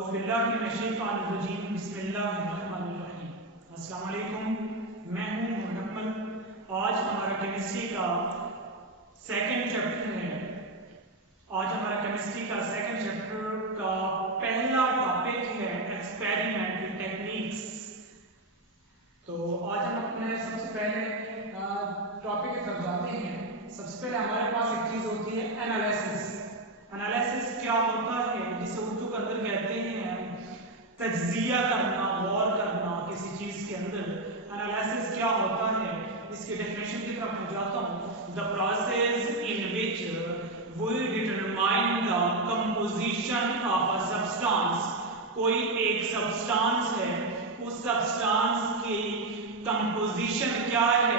अस्सलाम वालेकुम, मैं हूं मोहम्मद। आज हमारा केमिस्ट्री का सेकंड चैप्टर है। आज हमारा केमिस्ट्री का सेकंड चैप्टर का पहला टॉपिक है एक्सपेरिमेंटल टेक्निक्स। तो आज हम अपने सबसे पहले टॉपिक की तरफ जाते हैं। सबसे पहले हमारे पास एक चीज होती है एनालिसिस। एनालिसिस क्या होता है, जिसे उर्दू के अंदर कहते हैं तज्जिया करना, गौर करना किसी चीज के अंदर। एनालिसिस क्या होता है, इसके डेफिनेशन की तरफ मैं जाता हूँ। The process in which we determine the composition of a substance. कोई एक सब्सटेंस है, उस सब्सटेंस की कंपोजिशन क्या है,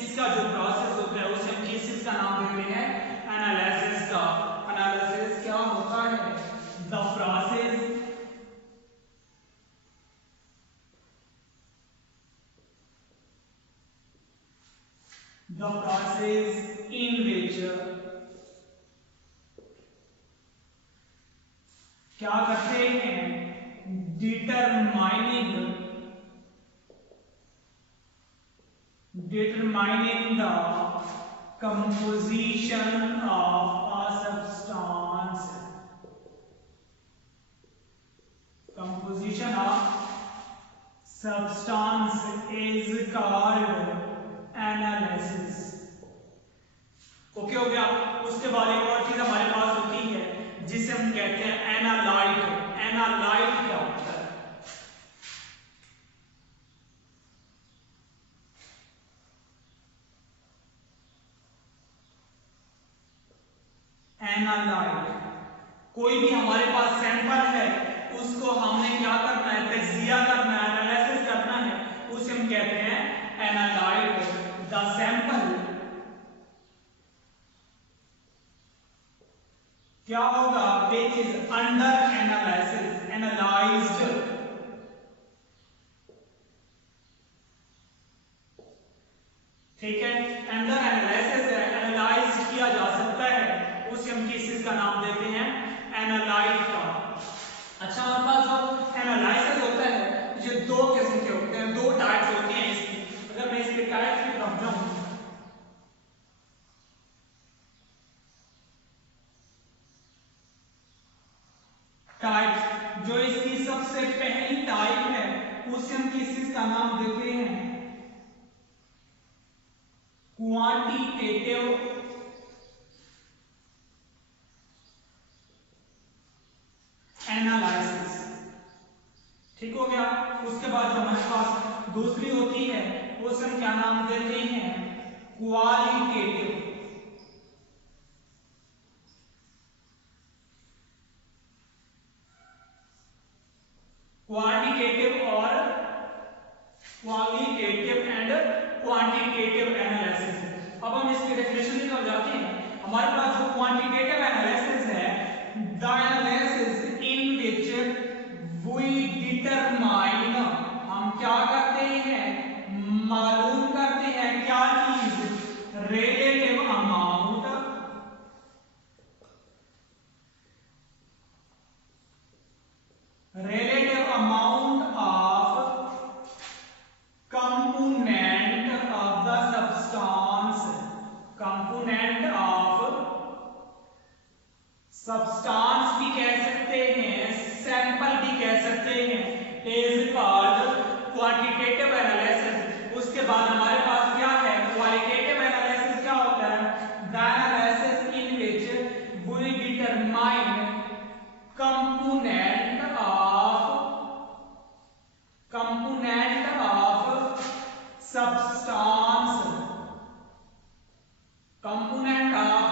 इसका जो प्रोसेस होता है उसे हम किस चीज का नाम देते हैं, एनालिसिस का। एनालिसिस क्या होता है, द प्रोसेस in which क्या करते हैं, determining the composition of a substance. Composition of substance is called analysis. Okay हो गया। उसके बाद एक और चीज हमारे पास होती है जिसे हम कहते हैं एनालाइट। एनालाइट क्या होता है, एनालाइट कोई भी हमारे पास सैंपल है, उसको हमने क्या करना है, तज्जिया करना है, एनालिसिस करना है, उसे हम कहते हैं एनालाइट। द सैंपल क्या होगा, which is under analysis, analyzed। ठीक है, अंडर एनालिसिस है, एनालाइज किया जा सकता है, उसे हम किस चीज का नाम देते हैं, एनालाइट का। अच्छा, हमारे पास जो एनालिसिस होता है ये दो किस्म के होते हैं, दो टाइप्स होती हैं इसकी। अगर मैं इसके टाइप्स की तरफ जाऊं, टाइप्स, जो इसकी सबसे पहली टाइप है उसे हम किस चीज का नाम देते हैं, क्वांटिटेटिव एनालिसिस। ठीक हो गया। उसके बाद जो हमारे पास दूसरी होती है उसे हम क्या नाम देते हैं, क्वालिटेटिव। क्वांटिटेटिव और क्वालिटेटिव एंड क्वांटिटेटिव एनालिसिस। अब हम इसकी डेफिनेशन की तरफ जाते हैं। हमारे पास जो क्वांटिटेटिव एनालिसिस है, the analysis in which we determine, हम क्या करते हैं, मालूम करते हैं क्या चीज, relative amount, relative amount of component of the substance, component of substance भी कह सकते हैं, sample भी कह सकते हैं, is called quantitative analysis। उसके बाद हमारे पास क्या है, qualitative analysis क्या होता है, the analysis in which we determine component of substance, component of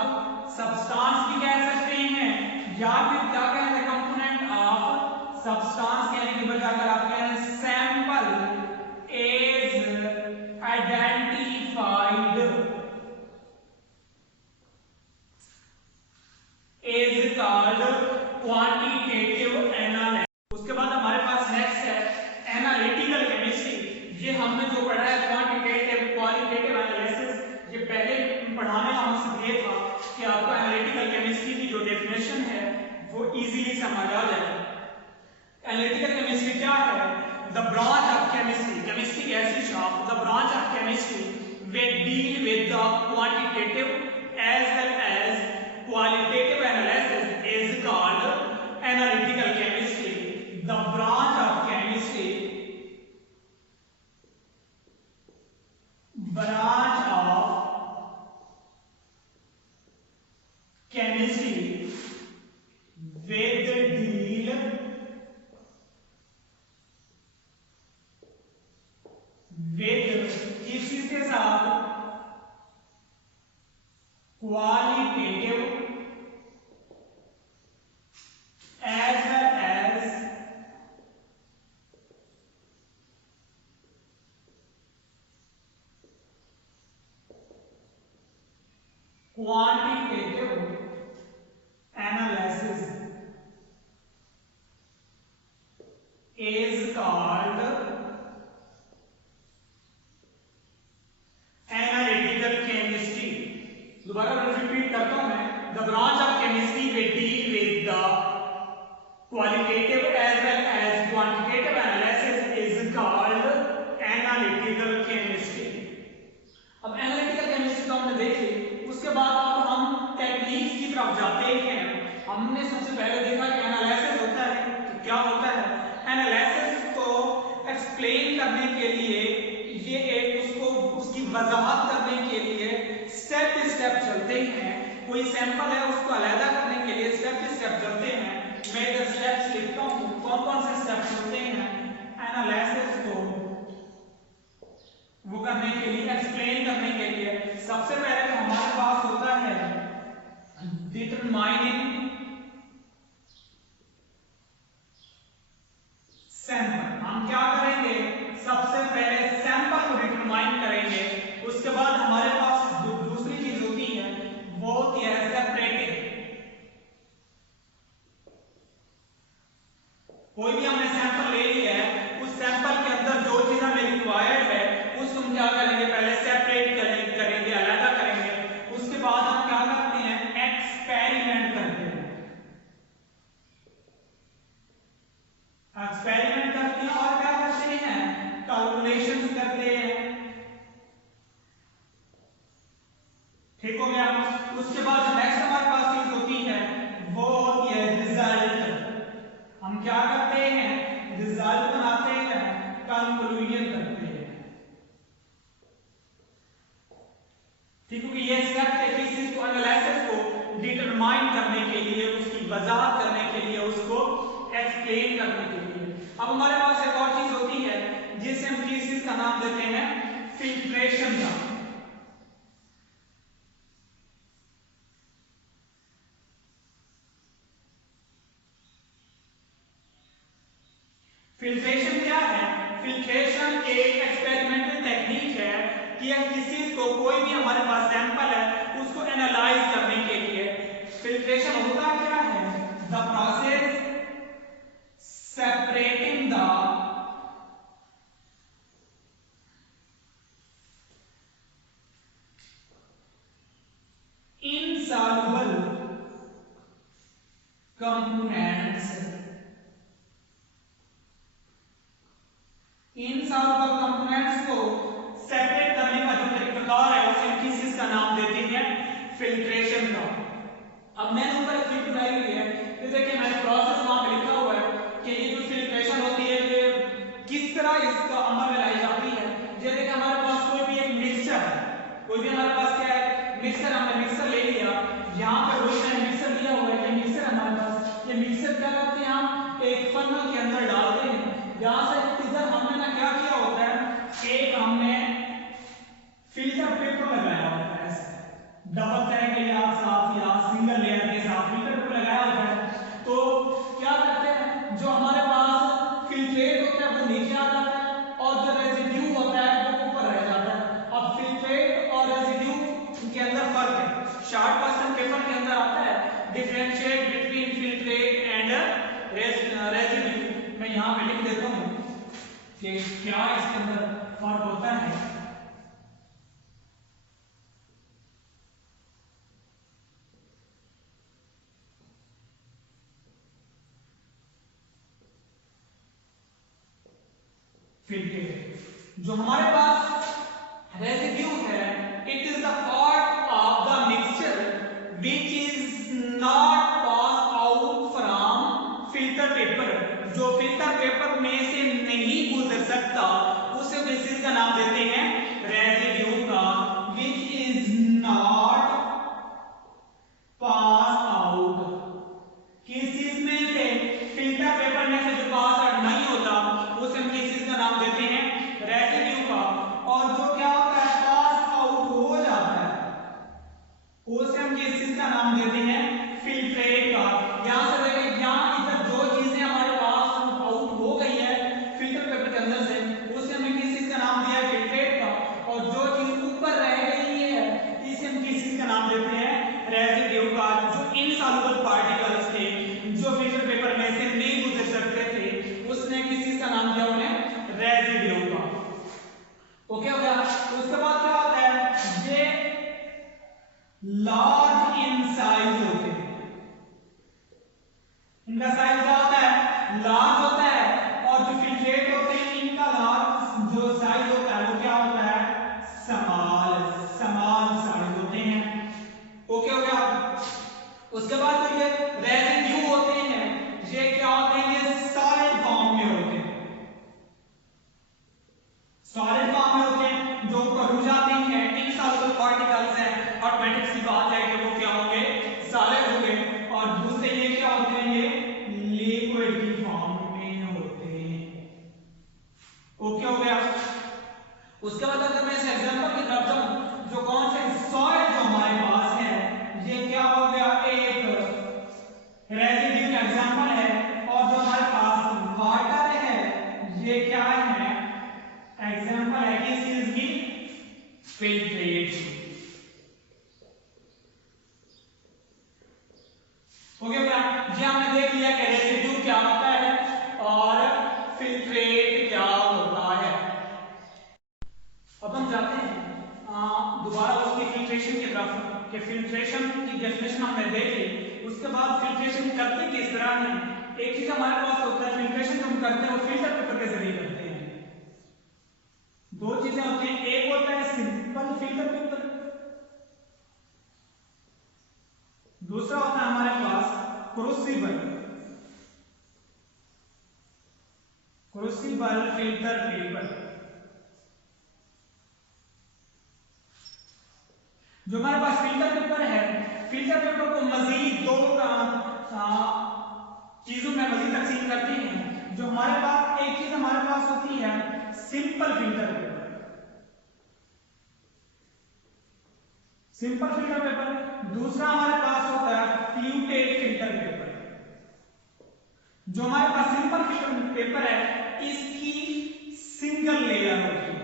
substance भी कह सकते हैं, या फिर क्या कहते हैं, component of substance कहने की बजाय अगर आप कहें sample is identified, is called quantitative analysis। उसके बाद हमारे पास नेक्स्ट है एनालिटिकल केमिस्ट्री। ये हमने जो पढ़ा है क्वांटिटेटिव, क्वालिटेटिव एनालिसिस, ये पहले पढ़ाने का मकसद ये था कि आपको एनालिटिकल केमिस्ट्री की जो डेफिनेशन है वो इजीली समझ आ जाए। the branch of chemistry, chemistry की ऐसी शाख, the branch of chemistry will deal with the quantitative as well as qualitative analysis is called analytical chemistry. The branch of chemistry with deal with किसके साथ qualitative as well as quantitative analysis is called analytical chemistry. दोबारा repeat करता हूं मैं. The branch of chemistry will deal with the qualitative as well as quantitative analysis is called analytical chemistry. अब analytical chemistry तो हमने देख ली. उसके बाद अब हम टेक्निक्स की तरफ जाते हैं. हमने सबसे पहले देखा कि एनालिसिस होता है. तो क्या होता है? एनालिसिस को एक्सप्लेन करने के लिए, ये एक उसकी वजाहत करने के लिए स्टेप बाय स्टेप चलते हैं. कोई सैंपल है उसको अलग करने के लिए स्टेप बाय स्टेप चलते हैं. मैं इधर स्टेप्स लिखता हूं. कौन कौन से स्टेप्स होते हैं एनालिसिस को वो करने के लिए, एक्सप्लेन करने के लिए? सबसे पहले तो हमारे पास होता है डिटरमाइनिंग सैंपल. हम क्या करेंगे? सबसे पहले सैंपल को डिटरमाइन करेंगे. उसके बाद हमारे पास दूसरी चीज होती है, वो होती है सेपरेटिंग. कोई भी हमने सैंपल ले लिया है, उस सैंपल के अंदर जो चीज हमें रिक्वायर्ड है उसको हम क्या करेंगे? पहले सेपरेट करेंगे, अलग करेंगे. उसके बाद हम क्या करते हैं? एक्सपेरिमेंट करते हैं. एक्सपेरिमेंट करते हैं और क्या करते हैं? कैलकुलेशंस करते हैं. ठीक हो गया. उसके बाद नेक्स्ट हमारे पास चीज होती है, वो होती है रिजल्ट. हम क्या करते हैं? रिजल्ट बनाते हैं, कंक्लूजन करते हैं. ठीक है. ये स्टेप है कि चीज को, एनालिसिस को डिटरमाइन करने के लिए, उसकी वजाहत करने के लिए, उसको एक्सप्लेन करने के लिए. अब हमारे पास एक और चीज होती है जिसे हम किस चीज का नाम देते हैं? फिल्ट्रेशन का. फिल्ट्रेशन क्या है? फिल्ट्रेशन एक एक्सपेरिमेंटल टेक्निक है कि हम किसी को, कोई भी हमारे पास सैंपल है उसको एनालाइज करने के लिए. फिल्ट्रेशन होता क्या है? The process separating the insoluble components. insoluble components को सेपरेट करने का जो प्रकार है उसे हम किस चीज का नाम देते हैं? फिल्ट्रेशन का. अब मैंने ऊपर एक क्लिप बनाई हुई है, ये देखिए मैंने प्रोसेस वहां पे लिखा हुआ है कि ये जो फिल्ट्रेशन होती है ये किस तरह इसका अमल में लाई जाती है. ये देखिए हमारे पास कोई भी एक मिक्सचर है, कोई भी हमारे पास क्या है? मिक्सचर. हमने मिक्सचर ले लिया. यहाँ पे वही मैंने मिक्सचर लिया हुआ है, ये मिक्सचर हमारे पास. ये मिक्सचर क्या करते हैं? हम एक फनल के अंदर डालते हैं. यहाँ से इधर हमने ना क्या किया होता है? एक हमने फिल्टर पेपर लगाया होता है, ऐसे डबल तरह के या साथ या सिंगल लेयर के साथ फिल्टर पेपर लगाया होता है. तो क्या करते हैं? जो हमारे पास फिल्ट्रेट होता है वो नीचे आ जाता है और जो रेजिड्यू होता है वो ऊपर रह जाता है. अब फिल्ट्रेट और रेजिड्यू के अंदर फर्क है. शॉर्ट क्वेश्चन पेपर के अंदर आता है differentiate between filtrate and residue. मैं यहाँ पे लिख देता हूँ कि क्या इसके अंदर फर्क होता है. फिल्ट्रेट। जो हमारे पास रेसिड्यू है, it is the part of the mixture which is not pass out from filter paper. जो फिल्टर पेपर में से नहीं गुजर सकता उसे बेसिस का नाम देते हैं रेसिड्यू का, which is not pass out. किस चीज में से? फिल्टर पेपर में से जो पास आउट नहीं होता उसे हम किस चीज का नाम देते हैं? रेसिड्यू का। और जो क्या होता है पास आउट हो जाता है उसे हम किस चीज का नाम देते हैं? फिल्ट्रेट का। यहां से देखिए, यहां इधर जो चीजें हमारे पास आउट हो गई है फिल्टर पेपर के अंदर से उसे हमने किस चीज का नाम दिया है? फिल्ट्रेट का। और जो चीज ऊपर रह गई है इसे हम किस चीज का नाम देते हैं? रेसिड्यू का। जो इनसॉल्युबल पार्टिकल्स थे जो फिल्टर पेपर में से नहीं गुजर सकते थे उसने किस चीज का नाम दिया? उन्हें रेसिड्यू का। ओके हो गया। उसके बाद क्या होता है? ये लार्ज इन साइज होते हैं। इनका साइज क्या होता है? लार्ज होता है। और जो फिल्ट्रेट होते हैं इनका लार्ज जो साइज होता है वो क्या होता है? स्मॉल साइज होते हैं। ओके हो गया। उसके बाद जो ये रेसिड्यू होते हैं ये क्या होते हैं? ये सॉलिड फॉर्म में होते हैं। सॉलिड फॉर्म में होते हैं, जो ऊपर रुक जाते हैं, इनसॉल्युबल पार्टिकल्स हैं, ऑटोमेटिक सी बात है कि वो क्या होंगे? सॉलिड होंगे। और दूसरे ये क्या होते हैं? ये लिक्विड की फॉर्म में होते हैं। ओके हो गया। उसके बाद अगर मैं इस एग्जांपल की तरफ जाऊं, जो कौन से सॉलिड जो हमारे पास है ये क्या हो गया? एक रेसिड्यू का एग्जांपल है। और जो हमारे पास वाटर है ये क्या है? एग्जांपल है किस चीज की? फिल्ट्रेट। ओके क्या? ये हमने देख लिया कि रेसिड्यू क्या होता है और फिल्ट्रेट क्या होता है। अब हम जाते हैं दोबारा उसकी फिल्ट्रेशन की तरफ कि फिल्ट्रेशन की डेफिनेशन हमने देख ली। उसके बाद फिल्ट्रेशन करते किस तरह है? एक चीज हमारे पास होता है फिल्ट्रेशन जो हम करते हैं वो फिल्टर पेपर के जरिए करते हैं। दो चीजें होती हैं, एक होता है सिंपल फिल्टर पेपर, दूसरा होता है हमारे पास क्रूसिबल फिल्टर पेपर। जो हमारे पास फिल्टर पेपर है, फिल्टर पेपर को मजीद दो चीजों में मजीद तकसीम करते हैं। जो हमारे पास एक चीज हमारे पास होती है सिंपल फिल्टर पेपर, दूसरा हमारे पास होता है फ्लूटेड फिल्टर पेपर। जो हमारे पास सिंपल फिल्टर पेपर है इसकी सिंगल लेयर होती है।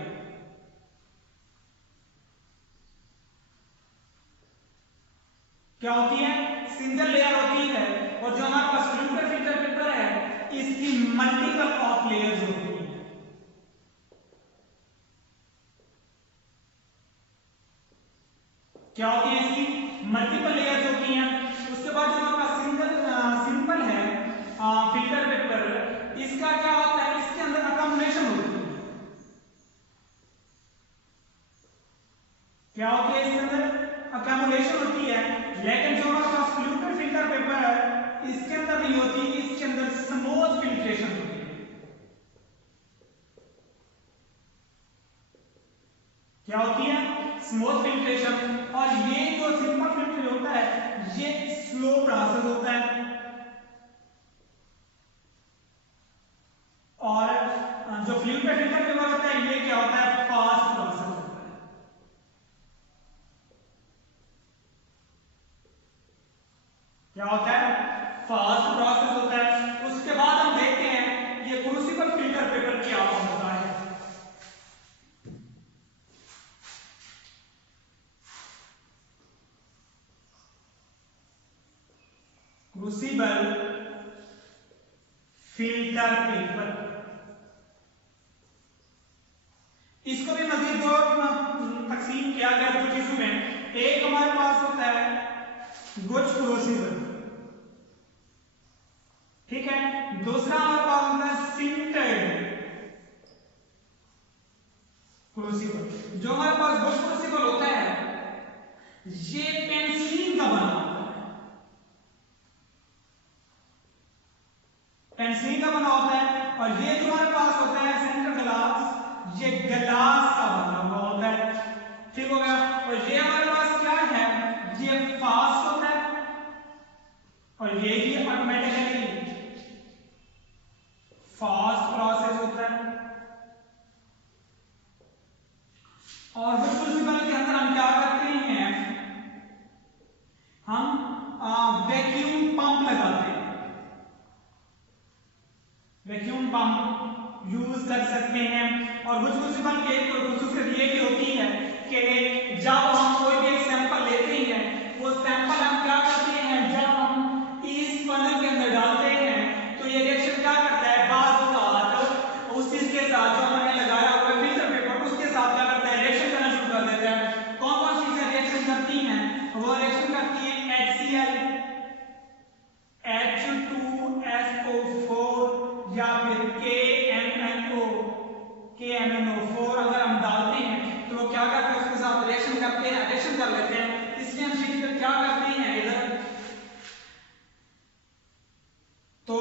क्या होती है? सिंगल लेयर होती है। और जो हमारे पास फ्लूटेड फिल्टर पेपर है इसकी मल्टीपल ऑफ लेयर्स होती है। क्या होती है? इसकी मल्टीपल लेयर्स होती हैं। उसके बाद जो हमारे पास सिंपल है फिल्टर पेपर, इसका क्या होता है? इसके अंदर अकोमोडेशन होती है। क्या होती है? इसके अंदर अकोमोडेशन होती है। लेकिन जो हमारे पास फ्लूटेड फिल्टर पेपर है इसके अंदर नहीं होती, इसके अंदर स्मूथ फिल्ट्रेशन होती है। क्या होती है? Smooth filtration. और ये जो सिंपल फिल्टर होता है ये स्लो प्रोसेस होता है। और जो फ्लूटेड फिल्टर पेपर होता है ये क्या होता है? फास्ट प्रोसेस होता है। क्या होता है? फास्ट प्रोसेस होता है। उसके बाद हम देखते हैं ये क्रूसिबल फिल्टर पेपर क्या होता है। क्रूसिबल फिल्टर पेपर, इसको भी मजीद दो तकसीम किया गया दो चीजों में। एक हमारे पास होता है गुछ क्रूसिबल, ठीक है। दूसरा हमारे पास होता है सिंटर्ड क्रूसिबल। जो हमारे पास बुश क्रूसिबल होता है ये पेंसिलिन का बना होता है, पेंसिलिन का बना होता है। और ये जो हमारे पास होता है सेंटर ग्लास, ये ग्लास का बना हुआ होता है। ठीक हो गया। और ये हमारे पास क्या है, ये फास्ट होता है और ये भी ऑटोमेटिकली फास्ट प्रोसेस होता है। और बुश क्रूसिबल के अंदर हम क्या करते हैं, हम वैक्यूम पंप लगाते हैं, वैक्यूम पंप यूज कर सकते हैं। और बुश क्रूसिबल की एक खासियत ये भी होती है कि जब हम कोई भी एक सैंपल लेते हैं वो सैंपल हम क्या करते हैं, जब हम इस फनल के अंदर डालते हैं तो ये रिएक्शन क्या करता है, बाद उस चीज के साथ जो हमने लगाया हुआ है फिल्टर पेपर उसके साथ क्या करता है, रिएक्शन करना शुरू कर देता है। कौन कौन सी चीजें रिएक्शन करती हैं, वो रिएक्शन करती है HCl, H2SO4 या फिर KMNO4 अगर हम डालते हैं तो वो क्या करते हैं, उसके साथ रिएक्शन करते हैं, रिएक्शन कर लेते हैं। इसलिए हम फिर क्या करते हैं इधर, तो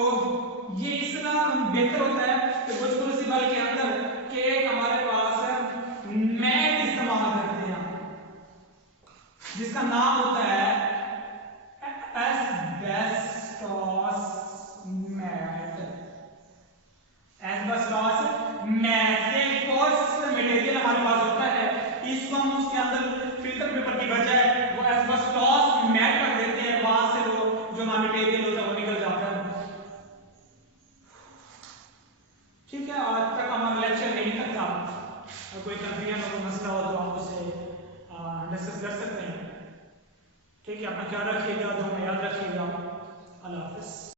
ये इसका बेहतर होता है कि बुश क्रूसिबल के अंदर के हमारे पास मैट इस्तेमाल करते हैं जिसका नाम होता है एस्बेस्टॉस मैट। एस्बेस्टॉस मैट एक और मटेरियल हमारे पास होता है, इसको हम उसके अंदर फिल्टर पेपर की बजाय वो एस्बेस्टॉस मैट कर देते हैं, वहां से वो जो हमारा मटेरियल होता है वो निकल जाता है। ठीक है, आज तक हमारा लेक्चर यहीं तक था। और कोई कंफ्यूजन हो, कोई मसला हो तो आप उसे डिस्कस कर सकते हैं। ठीक है, अपना ख्याल रखिएगा, दुआ में याद रखिएगा। अल्लाह हाफिज़।